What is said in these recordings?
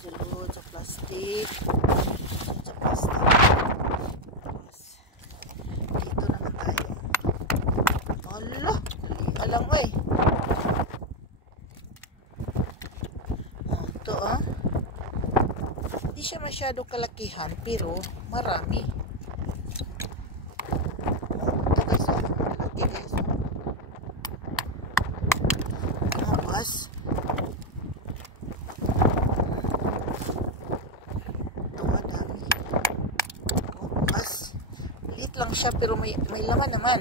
sulod sa plastic. Sa plastic. Dito naman tayo. Hala, alam mo eh. Ito hindi siya masyado kalakihan pero marami. Ito guys, malaki guys. Tapos ito madami. Bukas liit lang siya pero may laman naman.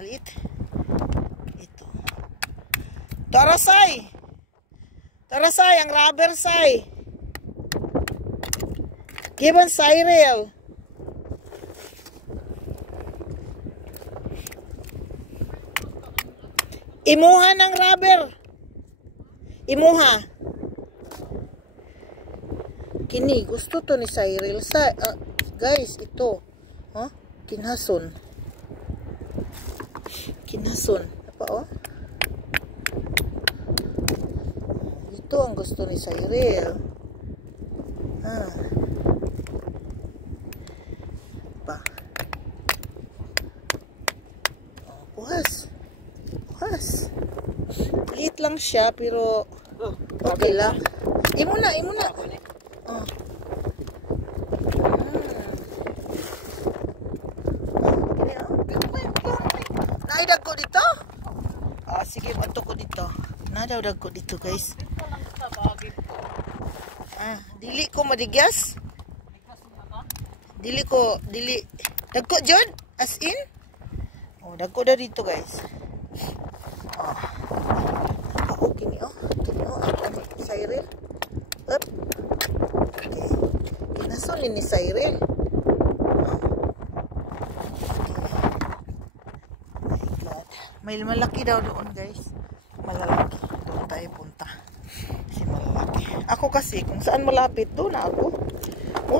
Maliit. Ito. Tarasay, ang rubber say. Given Cyril. Imuha ng rubber. Imuha. Kini, gusto to ni Cyril. Guys, ito. Kinason. Apa ito ang gusto ni Cyril. Puhas. Liit lang siya pero okay lang. Imo na. Naidag ko dito? Sige, banto ko dito. Nadaw ko dito, guys. Dili ko madigyas? Dili. Dagko jud? As in? Dagko daw dito, guys. Kini. Cyril. Up. Okay. Kinason ni Cyril. May malaki daw doon, guys. Malalaki. Doon tayo punta. Kasi malalaki. Ako kasi, kung saan malapit, doon na ako.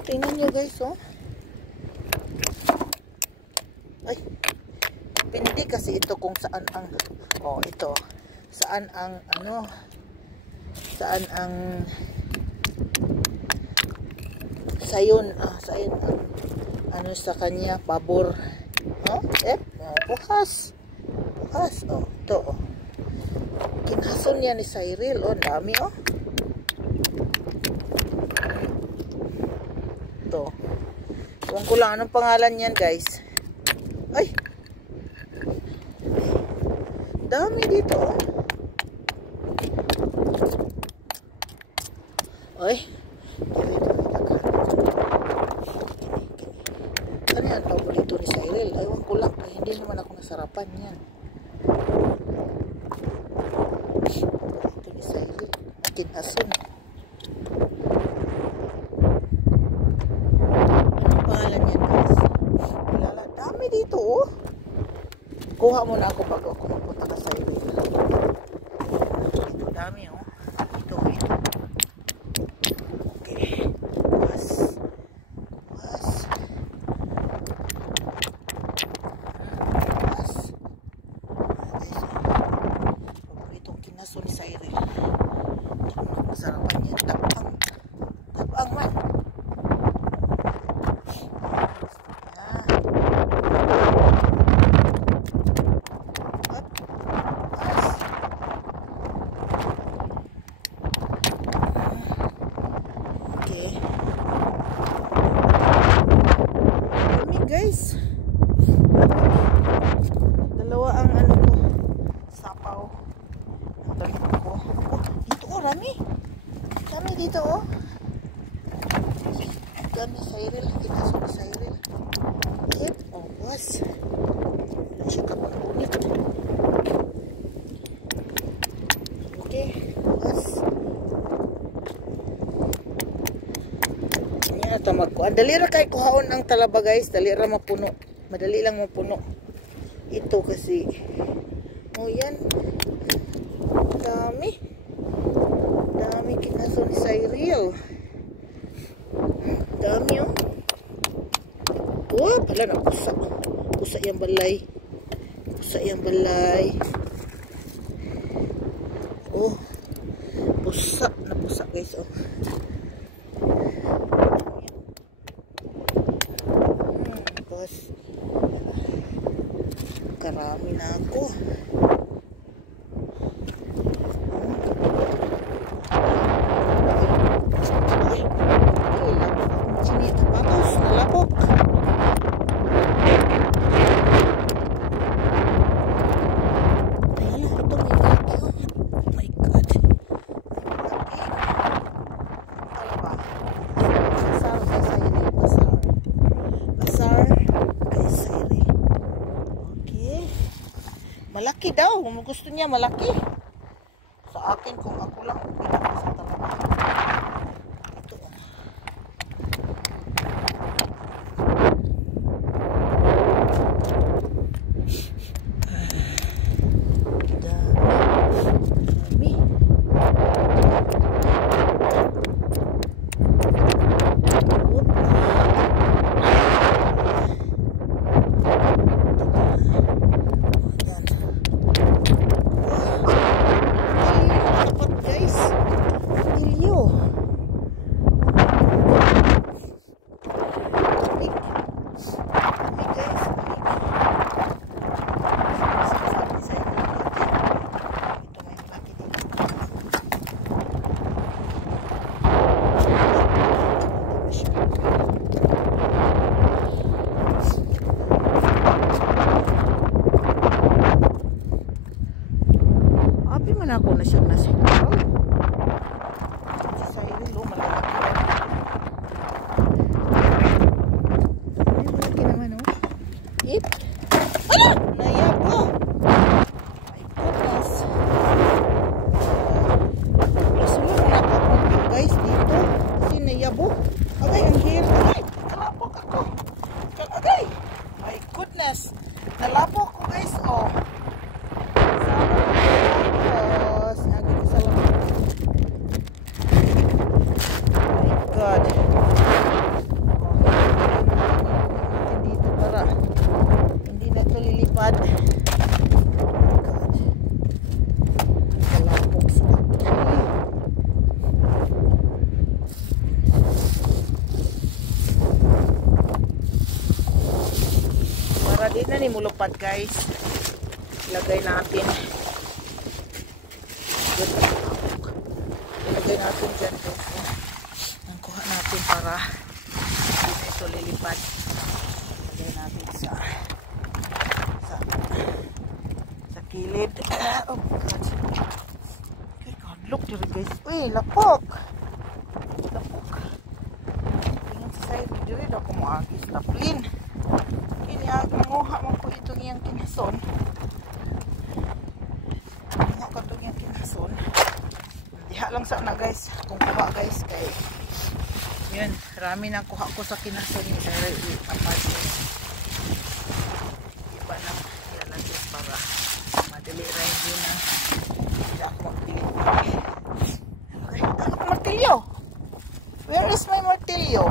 Tingnan nyo, guys, Ay. Hindi kasi ito kung saan ang ito. Saan ang sayon ang sa kanya pabor. Bukas. Ito. Kinason niya ni Cyril. Dami, Ito. Ewan ko lang anong pangalan niyan, guys. Ay. Dami dito, Ay. Ano yan tawag dito ni Cyril? Ewan ko lang. Hindi naman ako nasarapan yan. Ito ni Cyril. Kinason. Anong pangalan yan, guys? Wala. Dami dito, Kuha muna ako bago ako mapunta ka Cyril. Ito, dami, Ito. Okay. Bukas. Kinason ni Cyril. Masarapan niya. Tapang man. Okay. Guys. Dalawa ang ko. Sapaw. Dito rami. Dami dito Dami Cyril. Kinason ni Cyril. Bukas. Wala siya kapunit. Okay. Bukas. Yan ito magkuhan. Dali ra kay kuhaon ang talaba, guys. Dali ra mapuno. Madali lang mapuno. Ito kasi. Yan. Dami kinason ni Cyril. Dami Pala na pusa yung balay. Pusa yung balay. Oh. Pusa. Na pusa guys. Oh. Tapos. Karami na ako. Malaki daw. Kung gusto niya, malaki. Sa akin, kung ako lang, pinaka sa talaga. Ito. Dami. Ako na siyang nasiguro. Sa ilo, malalaki. Ay, malaki naman, oh. Ip! Ala! Nayabo! My goodness. Rasulun na nakapagpil, guys, dito. Kasi nayabo. Agay, ang hair. Agay! Nalapok ako. Agay! My goodness. Nalapok ko, guys, oh. God. Dito para hindi na ito lilipad. God. Kalapok sa para din na ni mulupad, guys. Ilagay natin. Ilagay natin dyan, guys. Kuha natin para hindi na ito lilipad. Lagay natin sa kilid. Oh God. Okay, God, look there, guys. Uy, lapok. Lapok. Tingin sa side dito rin ako maagis laplin. Kini manguha mo ko itong iyang kinason. Manguha ko itong iyang kinason. Diha lang sana, guys. Kung kuha, guys, kay yun, rami na kuha ko sa kinason ni Sarah. Iba na yan natin para madali rin din na hindi ako magpili. Okay, ano martilyo? Where is my martilyo?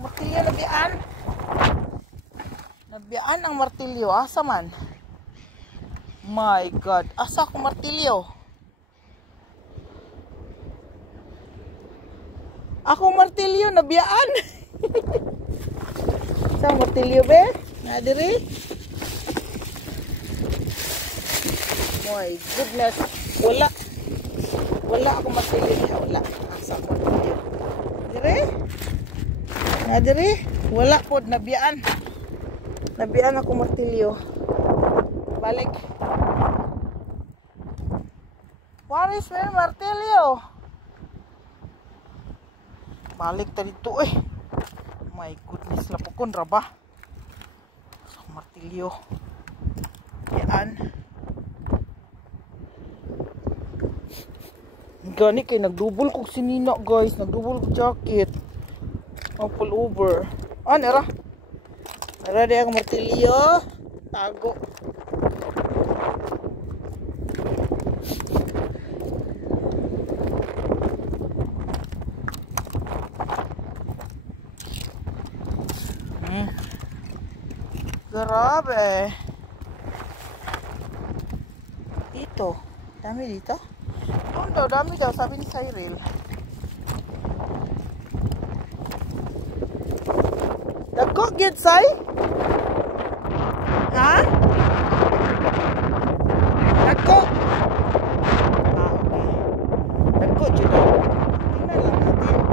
Martilyo nabiyaan? Nabiyaan ang martilyo. Asa man? My God, asa ko martilyo? Ako martilyo, nabiyaan. Sa martilyo, be? Nadiri? My goodness. Wala. Wala ako martilyo. Wala. Sa martilyo. Nadiri? Nadiri? Wala po, nabiyaan. Nabiyaan ako martilyo. Balik. Where is my martilyo? Balik tadi dito, eh. My goodness, lapukon raba. Sa martilyo. Yan. Gani kay nagdouble kog sinina, guys. Nagdouble kog jacket. Ang pull over. Nara. Nara di ang martilyo. Tago. Grabe. Dito. Dami dito. Doon daw, dami daw. Sabi ni Cyril. Dagko, gid, Say? Ha? Dagko. Ah, okay. Dagko, dito. Tingnan lang natin.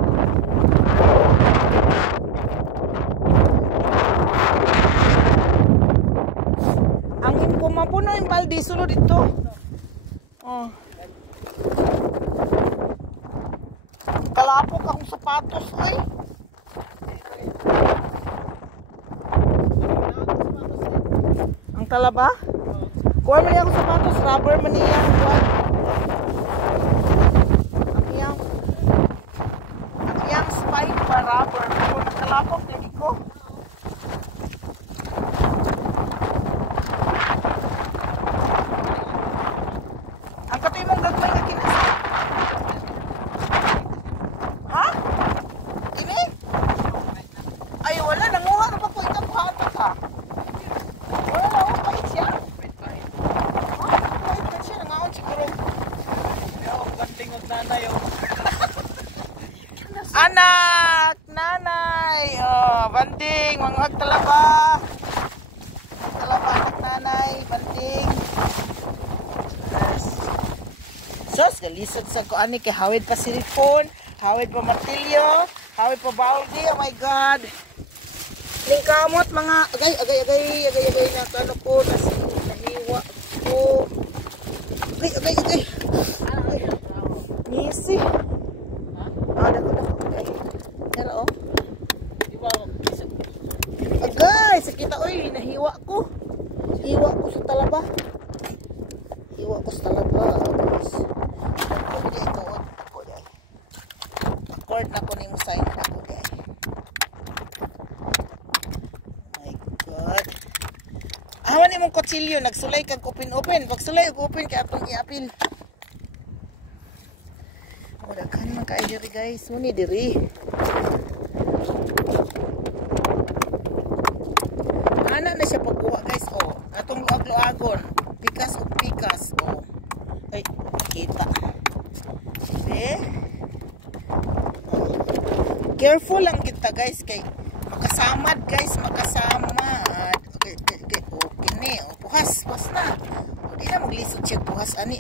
Angin ko mapuno yung baldi. Sunod dito. Oh. Kalapok akong sapatos, ay. Ang talaba? Kuha man niya akong sapatos, rubber man niya. Ang iyang spine pa rubber. Pero nakalapok, hindi ko. Ang katoy mong gagmay na kinasa. Ha? Ini? Ay, wala. Nanguha na ba ko ito? Buhata ka. Wala na. Oh, pahit siya. Pahit ka siya. Nangaon siguro. Banting og nanay oh. Anak! Nanay! Oh, banding. Manghag talaba. Talaba, anak nanay. Banding. Yes. Sos, galisod sa ko ani kay hawid pa silikon, hawid pa martilyo, hawid pa balde. Oh my God. Ning kamot mga agay na kano ko nahiwa ko. Agay. Ngisi. Dako. Pero oh. Diba? Agay, sakita oy, nahiwa ko. Hiwa ko sa talaba. Guys. Ako di ito. Ako di. Accord na ko ni mo sign. Ako di. My God. Awan ni mong kutsilyo. Nagsulay kag open. Pag sulay kag open kay atong i-apil. Wala ka naman kayo diri guys. Muni diri. Ana na siya pagkuha guys. Oh, atong luag-luagon. Pikas. Oh. Ay, kita. Okay. Careful lang kita guys kay makasamad guys, makasamad. Okay. Oh, kini. Oh, puhas na. Di na maglisod siya puhas ani.